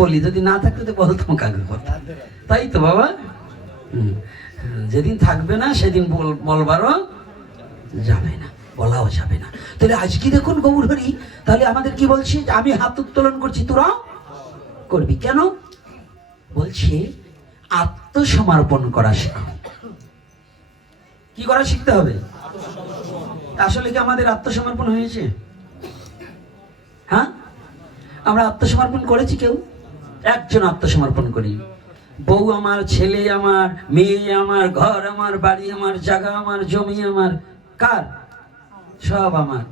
বলি যদি না থাকতো তো বলতাম কাকে কথা তাই তো বাবা যেদিন থাকবে না সেদিন বলবারও যাবে না বলাও যাবে না তাহলে আজকে দেখুন গৌর হরি তাহলে আমাদের কি বলছি আমি হাত উত্তোলন করছি তোরা করবি কেন বলছি আত্মসমর্পণ করা শেখো কি করা শিখতে হবে আসলে কি আমাদের আত্মসমর্পণ হয়েছে হ্যাঁ আমরা আত্মসমর্পণ করেছি কেউ একজন আত্মসমর্পণ করি বউ আমার ছেলে আমার মেয়ে আমার ঘর আমার বাড়ি আমার জায়গা আমার জমি আমার কার সব আমার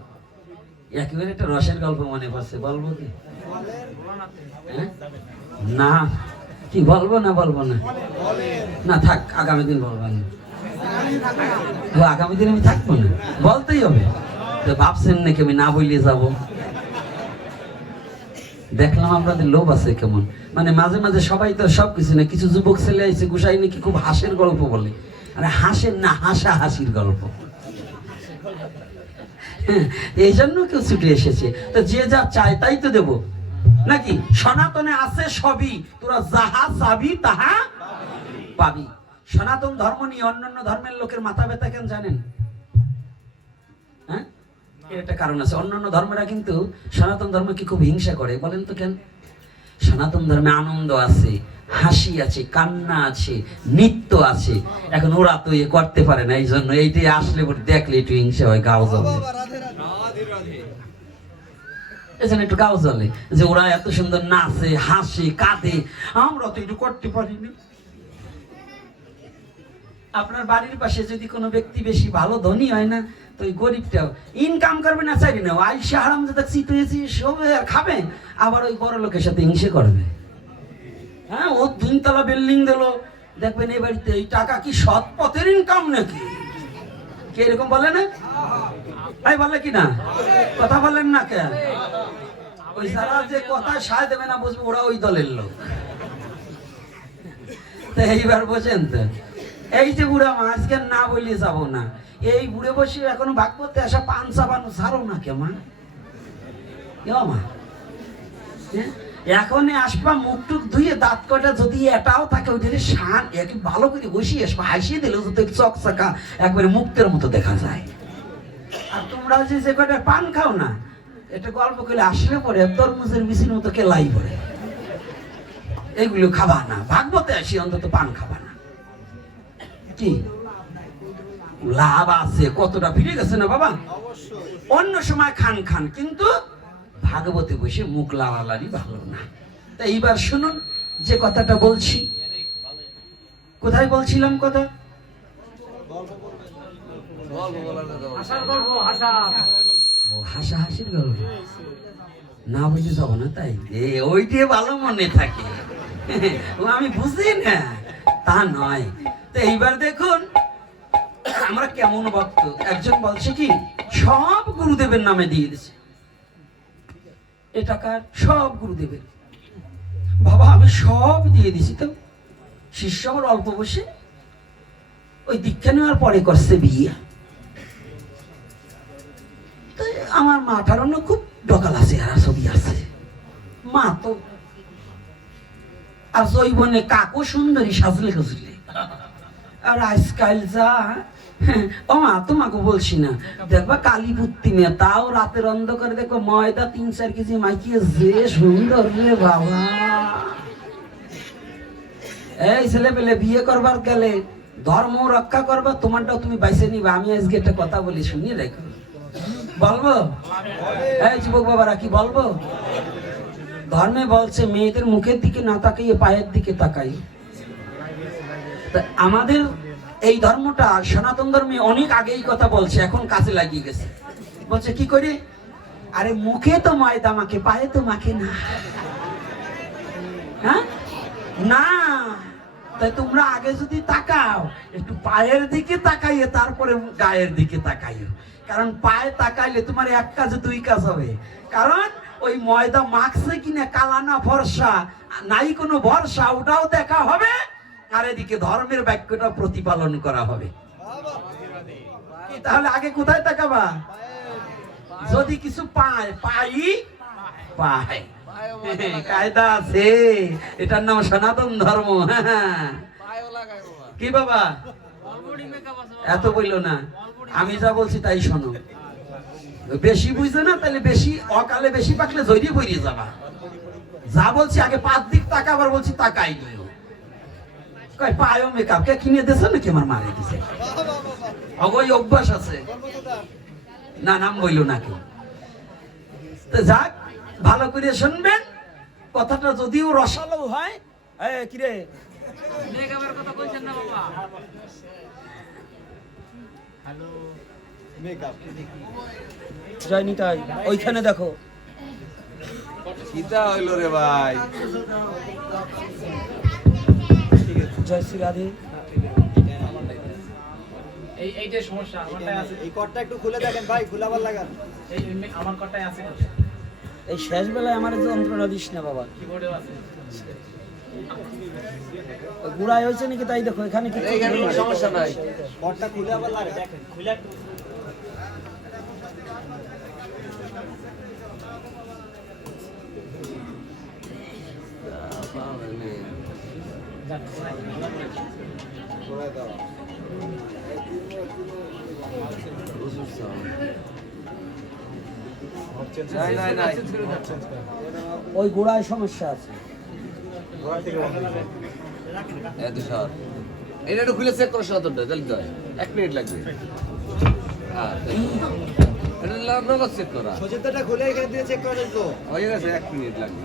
একেবারে একটা রসের গল্প মনে পড়ছে বলবো কি হ্যাঁ? না কি বলবো না বলবো না না থাক আগামী দিন বলবো আমি আগামী দিন আমি থাকবো না বলতেই হবে তো ভাবছেন নাকি আমি না বললে যাবো দেখলাম আপনাদের লোভ আছে কেমন মানে মাঝে মাঝে সবাই তো সব কিছু না কিছু যুবক ছেলে আছে গুসাই নাকি খুব হাসের গল্প বলে আরে হাসের না হাসা হাসির গল্প হ্যাঁ, এই জন্য কেউ ছুটে এসেছে তো যে যা চায় তাই তো দেব নাকি সনাতনে আছে সবই তোরা যাহা চাবি তাহা পাবি সনাতন ধর্ম নিয়ে অন্যান্য ধর্মের লোকের মাথা ব্যথা কেন জানেন একটা কারণ আছে অন্যান্য কিন্তু সনাতন ধর্মকে খুব হিংসা করে বলেন তো কেন সনাতন ধর্মে আনন্দ আছে হাসি আছে কান্না আছে নৃত্য আছে এখন ওরা তো ইয়ে করতে পারে না এই জন্য এইটাই আসলে দেখলে একটু হিংসা হয় গাও জলে এজন্য একটু গাও জলে যে ওরা এত সুন্দর নাচে হাসি কাঁদে আমরা তো একটু করতে পারিনি আপনার বাড়ির পাশে যদি কোনো ব্যক্তি বেশি ভালো ধনী হয় না তো ওই গরিবটাও ইনকাম করবে না চাইবে না সাহারাম যে দেখছি তুই সবে আর খাবে আবার ওই বড় লোকের সাথে হিংসে করবে হ্যাঁ ও তিনতলা বিল্ডিং দিল দেখবেন এই বাড়িতে এই টাকা কি সৎ পথের ইনকাম নাকি কে এরকম বলে না ভাই বলে কি না কথা বলেন না কে ওই সারা যে কথা সায় দেবে না বুঝবো ওরা ওই দলের লোক তো এইবার বোঝেন তো এই যে বুড়া মা আজকে না বললে যাব না এই বুড়ে বসে এখনো ভাগ করতে আসা পান সাবান সারো না কে মা মা হ্যাঁ? এখন আসবা মুখ টুক ধুয়ে দাঁত কটা যদি এটাও থাকে ওই শান একে ভালো করে বসিয়ে আসবা হাসিয়ে দিলে যদি চক চাকা একবারে মুক্তের মতো দেখা যায় আর তোমরা যে যে কটা পান খাও না এটা গল্প করলে আসলে পরে তরমুজের মিশির মতো কেলাই পড়ে এগুলো খাবা না ভাগবতে আসি অন্তত পান খাবা না কি লাভ আছে কতটা ফিরে গেছে না বাবা অন্য সময় খান খান কিন্তু ভাগবতে বসে মুখ লালালারি ভালো না তা এইবার শুনুন যে কথাটা বলছি কোথায় বলছিলাম কথা হাসা হাসির গল্প না বুঝে যাবো না তাই ওইটি ভালো মনে থাকে ও আমি বুঝি না তা নয় এইবার দেখুন আমরা কেমন ভক্ত একজন বলছে কি সব গুরুদেবের নামে দিয়ে দিছে এ টাকার সব গুরুদেবের বাবা আমি সব দিয়ে দিছি তো শিষ্য আমার অল্প বসে ওই দীক্ষা নেওয়ার পরে করছে বিয়ে আমার মাথার অন্য খুব ডকাল আছে আর ছবি আছে মা তো আর জৈবনে কাকু সুন্দরী সাজলে খুঁজলে আর আজকাল যা হ্যাঁ। ও মা তোমাকে বলছি না দেখবো কালী পূর্ণিমা তাও রাতের অন্ধকারে দেখো ময়দা তিন চার কেজি মাইকিয়ে যে সুন্দর রে বাবা এই ছেলে পেলে বিয়ে করবার গেলে ধর্ম রক্ষা করবা তোমারটাও তুমি বাইসে নিবা আমি আজকে একটা কথা বলি শুনিয়ে দেখো বলবো এই যুবক বাবারা কি বলবো ধর্মে বলছে মেয়েদের মুখের দিকে না তাকাইয়ে পায়ের দিকে তাকাই আমাদের এই ধর্মটা সনাতন ধর্মে অনেক এই কথা বলছে এখন কাজে লাগিয়ে গেছে বলছে কি করে আরে মুখে তো ময়দা মাখে পায়ে তো মাকে না হ্যাঁ? না তাই তোমরা আগে যদি তাকাও একটু পায়ের দিকে তাকাইয়ে তারপরে গায়ের দিকে তাকাইও কারণ পায়ে তাকাইলে তোমার এক কাজে দুই কাজ হবে কারণ ওই ময়দা মাখছে কিনা কালানা ভরসা নাই কোনো ভরসা ওটাও দেখা হবে চারিদিকে ধর্মের বাক্যটা প্রতিপালন করা হবে তাহলে আগে কোথায় তাকাবা যদি কিছু পায় পাই পায় কায়দা আছে এটার নাম সনাতন ধর্ম কি বাবা এত বললো না আমি যা বলছি তাই শোনো বেশি বুঝছো না তাহলে বেশি অকালে বেশি পাকলে জৈরি বইরে যাবা যা বলছি আগে পাঁচ দিক তাকা আবার বলছি তাকাই নয় কয় পায়ও মেকআপ কে কিনে দিছে নাকি আমার মারে দিছে অগই অভ্যাস আছে না নাম বইল না কেউ তো যাক ভালো করে শুনবেন কথাটা যদিও রসালো হয় কিরে যায়নি তাই ওইখানে দেখো কিতা হইল রে ভাই জয় শ্রী রাধে এই এইটাই সমস্যা আমারটাই আছে এই কটটা একটু খুলে দেখেন ভাই খুলাবার লাগান এই আমার কটটাই আছে এই শেষ বেলায় আমার যন্ত্রণা দিস না বাবা কিবোর্ডেও আছে গুড়াই হয়েছে নাকি তাই দেখো এখানে কি সমস্যা নাই কটটা খুলে আবার লাগে দেখেন খুলে একটু ওই গোড়ায় সমস্যা আছে এটা একটু খুলে চেক করো সতর্কটা তাহলে তো এক মিনিট লাগবে হ্যাঁ এটা চেক করা সচেতনটা খুলে এখানে দিয়ে চেক করা যাবে হয়ে গেছে এক মিনিট লাগবে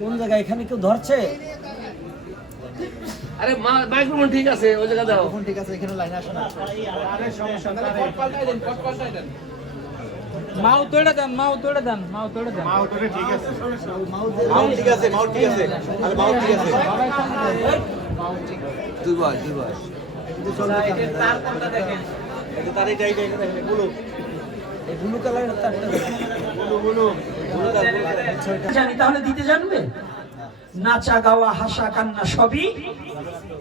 কোন জায়গায় এখানে কেউ ধরছে আরে মাইক্রোফোন ঠিক আছে ওই জায়গা দাও ফোন ঠিক আছে এখানে লাইন আসে না আরে সমস্যা না পট পাল্টাই দেন পট পাল্টাই দেন মাউ তোড়ে দেন মাউ তোড়ে দেন মাউ তোড়ে দেন মাউ তোড়ে ঠিক আছে মাউ ঠিক আছে মাউ ঠিক আছে মাউ ঠিক আছে আরে মাউ ঠিক আছে মাউ ঠিক দুই বার দুবার দুবার এটা তার তারটা দেখেন এটা তার এটা এটা বলো তাহলে দিতে জানবে নাচা গাওয়া হাসা কান্না সবই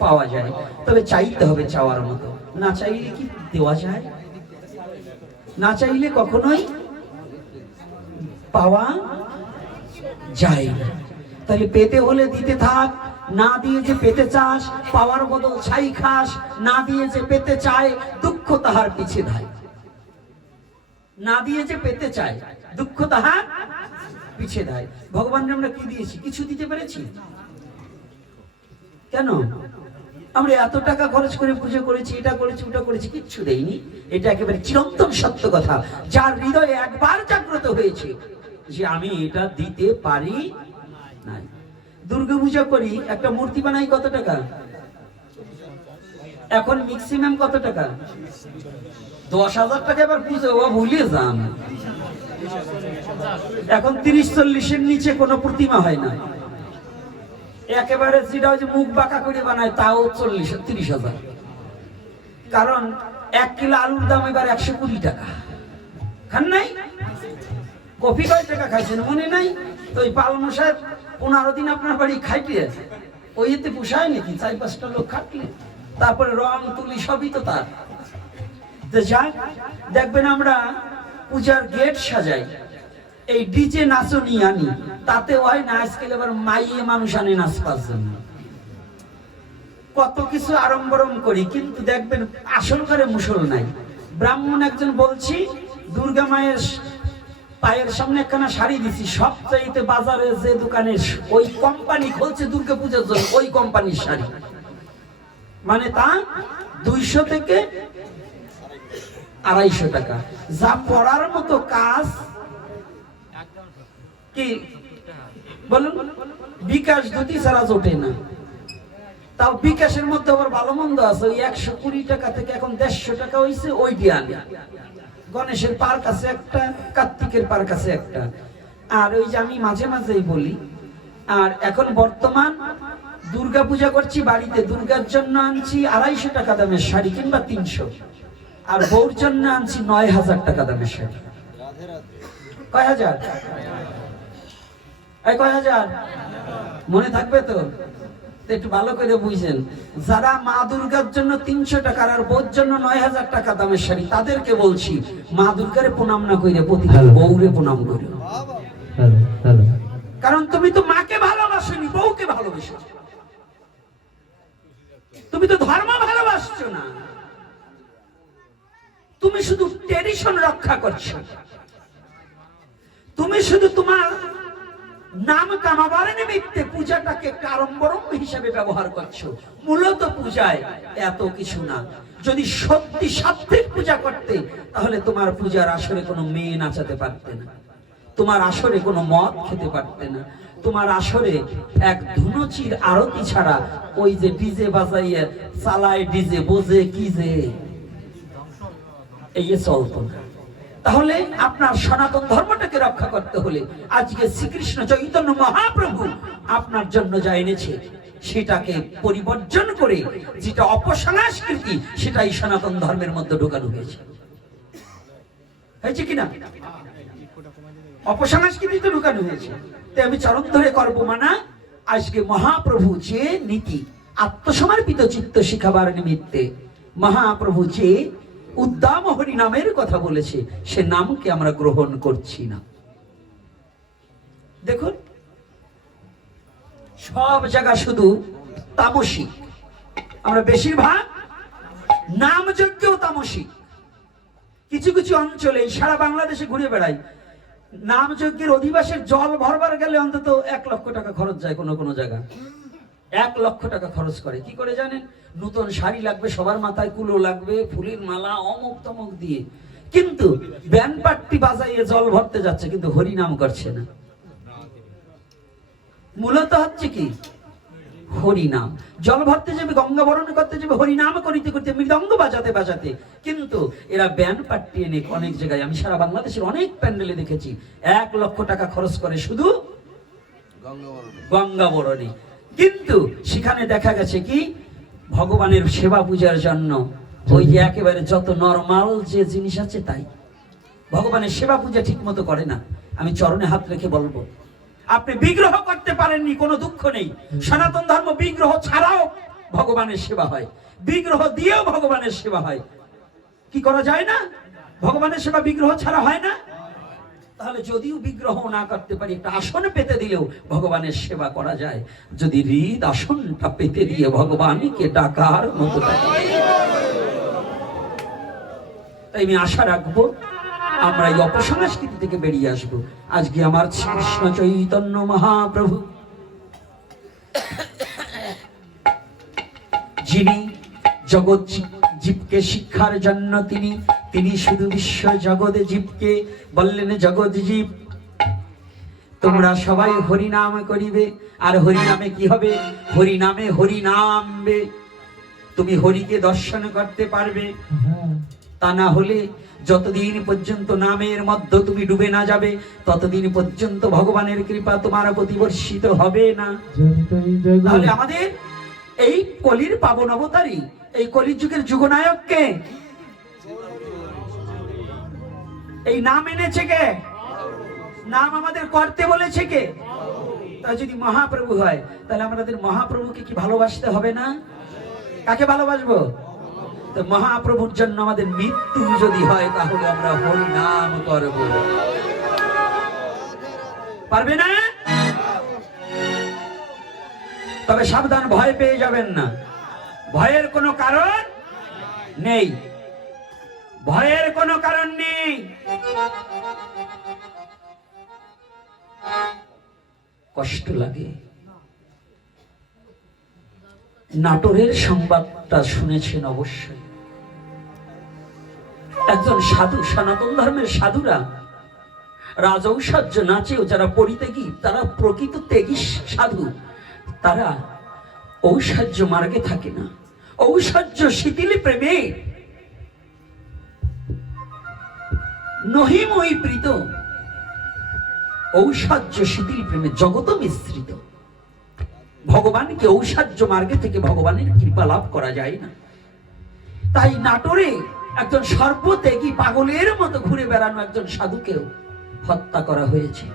পাওয়া যায় তবে চাইতে হবে চাওয়ার মতো না চাইলে কি দেওয়া যায় না চাইলে কখনোই পাওয়া যায় না তাহলে পেতে হলে দিতে থাক না দিয়ে যে পেতে চাস পাওয়ার বদল ছাই খাস না দিয়ে যে পেতে চায় দুঃখ তাহার পিছিয়ে ধায় না দিয়ে যে পেতে চায় দুঃখ তাহা পিছিয়ে দেয় ভগবানকে আমরা কি দিয়েছি কিছু দিতে পেরেছি কেন আমরা এত টাকা খরচ করে পুজো করেছি এটা করেছি ওটা করেছি কিচ্ছু দেয়নি এটা একেবারে চিরন্তন সত্য কথা যার হৃদয়ে একবার জাগ্রত হয়েছে যে আমি এটা দিতে পারি নাই দুর্গা পূজা করি একটা মূর্তি বানাই কত টাকা এখন ম্যাক্সিমাম কত টাকা দশ হাজার টাকা এবার বুঝে ও ভুলিয়ে যান এখন তিরিশ চল্লিশের নিচে কোনো প্রতিমা হয় না একেবারে যেটা হচ্ছে মুখ বাঁকা করে বানায় তাও চল্লিশ তিরিশ হাজার কারণ এক কিলো আলুর দাম এবার একশো কুড়ি টাকা খান নাই কফি কয় টাকা খাইছেন মনে নাই তো ওই পালন সাহেব পনেরো দিন আপনার বাড়ি খাইতে আছে ওই এতে পোষায় নাকি চার পাঁচটা লোক খাটলে তারপরে রং তুলি সবই তো তার দেখবেন আমরা পূজার গেট সাজাই এই ডিজে আনি তাতে হয় না মাইয়ে মানুষ আনে নাচ জন্য কত কিছু আড়ম্বরম করি কিন্তু দেখবেন আসল করে মুসল নাই ব্রাহ্মণ একজন বলছি দুর্গা মায়ের পায়ের সামনে একখানা শাড়ি দিছি সবচাইতে বাজারে যে দোকানে ওই কোম্পানি খুলছে দুর্গা পূজার জন্য ওই কোম্পানির শাড়ি মানে তা দুইশো থেকে আড়াইশো টাকা যা পড়ার মতো কাজ কি বলুন বিকাশ দুটি ছাড়া জোটে না তাও বিকাশের মধ্যে আবার ভালো মন্দ আছে ওই একশো কুড়ি টাকা থেকে এখন দেড়শো টাকা হয়েছে ওই দিয়ে গণেশের পার্ক আছে একটা কার্তিকের পার্ক আছে একটা আর ওই যে আমি মাঝে মাঝেই বলি আর এখন বর্তমান দুর্গা পূজা করছি বাড়িতে দুর্গার জন্য আনছি আড়াইশো টাকা দামের শাড়ি কিংবা তিনশো আর বউর জন্য আনছি নয় হাজার টাকা দামের শাড়ি কয় হাজার এই কয় হাজার মনে থাকবে তো একটু ভালো করে বুঝেন যারা মা দুর্গার জন্য তিনশো টাকার আর বউর জন্য নয় হাজার টাকা দামের শাড়ি তাদেরকে বলছি মা দুর্গারে প্রণাম না করে বউরে প্রণাম কারণ তুমি তো মাকে নি বউকে ভালোবেসে তুমি তো ধর্ম তুমি শুধু ট্রেডিশন রক্ষা করছো তুমি শুধু তোমার নাম কামাবার নিমিত্তে পূজাটাকে কারম্বরম হিসেবে ব্যবহার করছো মূলত পূজায় এত কিছু না যদি সত্যি সাত্বিক পূজা করতে তাহলে তোমার পূজার আসরে কোনো মেয়ে নাচাতে পারতে না তোমার আসরে কোনো মদ খেতে পারতে না তোমার আসরে এক ধুনচির আরতি ছাড়া ওই যে ডিজে বাজাইয়ে চালায় ডিজে বোঝে কি যে তাহলে আপনার সনাতন ধর্মটাকে রক্ষা করতে হলে আজকে শ্রীকৃষ্ণ চৈতন্য মহাপ্রভু আপনার জন্য যা এনেছে সেটাকে পরিবর্জন করে যেটা অপসংস্কৃতি সেটাই সনাতন ধর্মের মধ্যে ঢোকানো হয়েছে হয়েছে কিনা অপসংস্কৃতি তো হয়েছে তাই আমি চরণ ধরে করবো মানা আজকে মহাপ্রভু যে নীতি আত্মসমর্পিত চিত্ত শিখাবার নিমিত্তে মহাপ্রভু যে উদ্দাম হরি নামের কথা বলেছে সে নামকে আমরা গ্রহণ করছি না দেখুন সব জায়গা শুধু তামসিক আমরা বেশিরভাগ নামযজ্ঞ তামসিক কিছু কিছু অঞ্চলে সারা বাংলাদেশে ঘুরে বেড়াই নামযজ্ঞের অধিবাসের জল ভরবার গেলে অন্তত এক লক্ষ টাকা খরচ যায় কোনো কোনো জায়গা এক লক্ষ টাকা খরচ করে কি করে জানেন নতুন শাড়ি লাগবে সবার মাথায় কুলো লাগবে ফুলের মালা অমুক তমুক দিয়ে কিন্তু ব্যান পাট্টি বাজাইয়ে জল ভরতে যাচ্ছে কিন্তু হরি নাম করছে না মূলত হচ্ছে কি হরিনাম জল ভরতে যাবে গঙ্গা বরণ করতে যাবে হরিনাম করিতে করিতে মৃদঙ্গ বাজাতে বাজাতে কিন্তু এরা ব্যান পাট্টি এনে অনেক জায়গায় আমি সারা বাংলাদেশের অনেক প্যান্ডেলে দেখেছি এক লক্ষ টাকা খরচ করে শুধু গঙ্গা বরণে কিন্তু সেখানে দেখা গেছে কি ভগবানের সেবা পূজার জন্য ওই যে একেবারে যত নর্মাল যে জিনিস আছে তাই ভগবানের সেবা পূজা ঠিক মতো করে না আমি চরণে হাত রেখে বলবো আপনি বিগ্রহ করতে পারেননি কোনো দুঃখ নেই সনাতন ধর্ম বিগ্রহ ছাড়াও ভগবানের সেবা হয় বিগ্রহ দিয়েও ভগবানের সেবা হয় কি করা যায় না ভগবানের সেবা বিগ্রহ ছাড়া হয় না তাহলে যদিও বিগ্রহ না করতে পারি একটা আসন পেতে দিলেও ভগবানের সেবা করা যায় যদি হৃদ আসনটা পেতে দিয়ে ভগবানকে ডাকার মতো তাই আমি আশা রাখবো আমরা এই অপসংস্কৃতি থেকে বেরিয়ে আসব আজকে আমার কৃষ্ণ চৈতন্য মহাপ্রভু যিনি জগৎ জীবকে শিক্ষার জন্য তিনি তিনি শুধু বিশ্ব জগৎ জীবকে বললেন জগৎ জীব তোমরা সবাই হরিনাম করিবে আর হরিনামে কি হবে হরিনামে হরিনামবে তুমি হরিকে দর্শন করতে পারবে তা না হলে যতদিন পর্যন্ত নামের মধ্যে তুমি ডুবে না যাবে ততদিন পর্যন্ত ভগবানের কৃপা তোমার প্রতিবর্ষিত হবে না তাহলে আমাদের এই কলির পাবন অবতারী এই কলির যুগের যুগনায়ককে এই নাম এনেছে কে নাম আমাদের করতে বলেছে কে তা যদি মহাপ্রভু হয় তাহলে আমাদের মহাপ্রভুকে কি ভালোবাসতে হবে না কাকে ভালোবাসবো তো মহাপ্রভুর জন্য আমাদের মৃত্যু যদি হয় তাহলে আমরা হরি নাম করব পারবে না তবে সাবধান ভয় পেয়ে যাবেন না ভয়ের কোনো কারণ নেই ভয়ের কোনো কারণ নেই কষ্ট লাগে নাটোরের সংবাদটা শুনেছেন অবশ্যই একজন সাধু সনাতন ধর্মের সাধুরা রাজৌসাহ্য নাচেও যারা পরিত্যাগী তারা প্রকৃত ত্যাগী সাধু তারা ঔসাহ্য মার্গে থাকে না ঔসাহ্য শিথিল প্রেমে নহিময়ী প্রীত ঔষায্য শিথিল প্রেমে জগত মিশ্রিত ভগবানকে ঔষায্য মার্গে থেকে ভগবানের কৃপা লাভ করা যায় না তাই নাটোরে একজন সর্বত্যাগী পাগলের মতো ঘুরে বেড়ানো একজন সাধুকেও হত্যা করা হয়েছে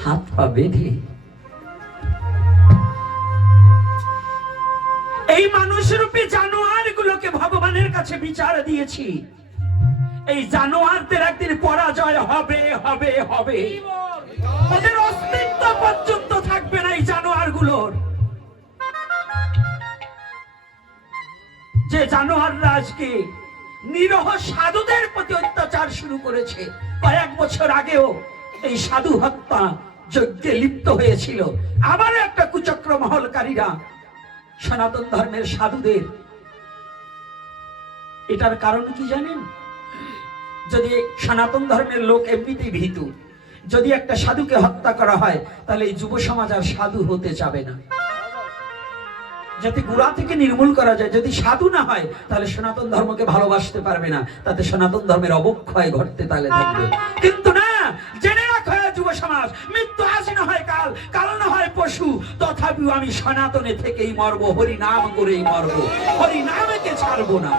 হাত পা বেঁধে এই মানুষ রূপে জানোয়ার গুলোকে ভগবানের কাছে বিচার দিয়েছি এই জানোয়ারদের একদিন পরাজয় হবে হবে হবে ওদের অস্তিত্ব পর্যন্ত থাকবে না এই জানোয়ার গুলোর যে জানোয়াররা আজকে নিরহ সাধুদের প্রতি অত্যাচার শুরু করেছে কয়েক বছর আগেও এই সাধু হত্যা যজ্ঞে লিপ্ত হয়েছিল আবার একটা কুচক্র মহলকারীরা সনাতন ধর্মের সাধুদের এটার কারণ কি জানেন যদি সনাতন ধর্মের লোক এমনিতেই ভীত যদি একটা সাধুকে হত্যা করা হয় তাহলে এই যুব সমাজ আর সাধু হতে যাবে না যাতে গুড়া থেকে নির্মূল করা যায় যদি সাধু না হয় তাহলে সনাতন ধর্মকে ভালোবাসতে পারবে না তাতে সনাতন ধর্মের অবক্ষয় ঘটতে তাহলে থাকবে কিন্তু না সমাজ মৃত্যু আজ হয় কাল কাল না হয় পশু তথাপিও আমি সনাতনে থেকেই মরব হরি নাম করেই মরব হরি নামেকে ছাড়ব না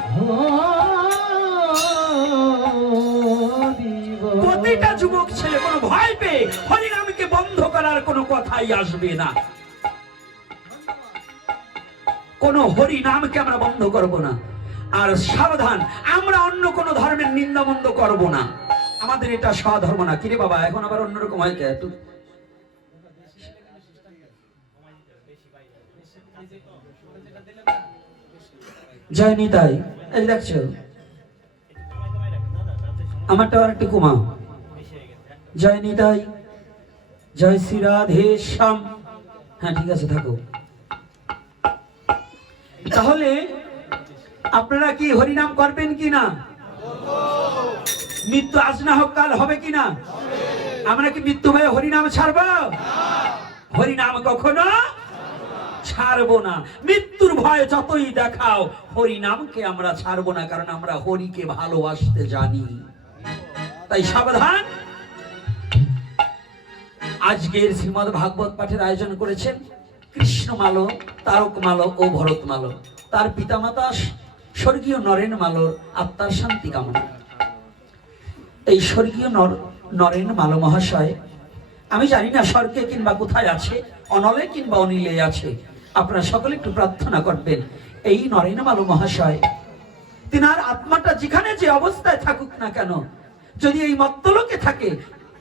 প্রতিটা যুবক ছেলে কোনো ভয় পেয়ে হরি নামকে বন্ধ করার কোনো কথাই আসবে না কোনো হরি নামকে আমরা বন্ধ করব না আর সাবধান আমরা অন্য কোনো ধর্মের নিন্দা বন্ধ করব না আমাদের এটা সাধর্ম না কিরে বাবা এখন আবার অন্যরকম হয় কে একটু যায়নি তাই এই দেখছো আমারটা আর একটু কমাও যায়নি তাই জয় শ্রী রাধে শ্যাম হ্যাঁ ঠিক আছে থাকো তাহলে আপনারা কি হরিনাম করবেন কি না মৃত্যু আজ না হোক কাল হবে কি না আমরা কি মৃত্যু হয়ে হরিনাম ছাড়ব হরিনাম কখনো ছাড়বো না মৃত্যুর ভয় যতই দেখাও হরিনামকে আমরা ছাড়বো না কারণ আমরা হরিকে ভালোবাসতে জানি তাই সাবধান আজকের শ্রীমদ ভাগবত পাঠের আয়োজন করেছেন কৃষ্ণ মালো তারক মালো ও ভরত মালো তার পিতামাতা স্বর্গীয় নরেন মালোর আত্মার শান্তি কামনা এই স্বর্গীয় নর নরেন মালো মহাশয় আমি জানি না স্বর্গে কিংবা কোথায় আছে অনলে কিংবা অনিলে আছে আপনারা সকলে একটু প্রার্থনা করবেন এই নরেন মালো মহাশয় তিনার আত্মাটা যেখানে যে অবস্থায় থাকুক না কেন যদি এই মত্তলোকে থাকে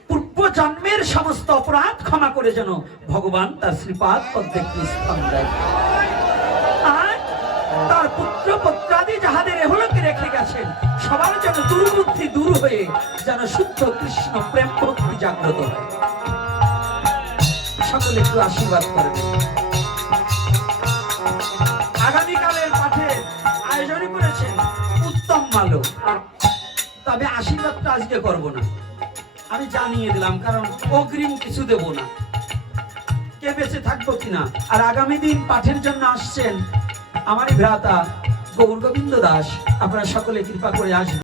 পূর্ব জন্মের সমস্ত অপরাধ ক্ষমা করে যেন ভগবান তার শ্রীপাদ পদ্মে স্থান দেয় আর তার পুত্র পত্রাদি যাহাদের এহলোকে রেখে গেছেন সবার যেন দুর্বুদ্ধি দূর হয়ে যেন শুদ্ধ কৃষ্ণ প্রেম প্রকৃতি জাগ্রত হয় সকলে একটু আশীর্বাদ করে আগামীকালের পাঠে আয়োজন করেছেন উত্তম মালো তবে আশীর্বাদটা আজকে করব না আমি জানিয়ে দিলাম কারণ অগ্রিম কিছু দেব না কে বেঁচে থাকবো কিনা আর আগামী দিন পাঠের জন্য আসছেন আমারই ভ্রাতা গৌর গোবিন্দ দাস আপনারা সকলে কৃপা করে আসবেন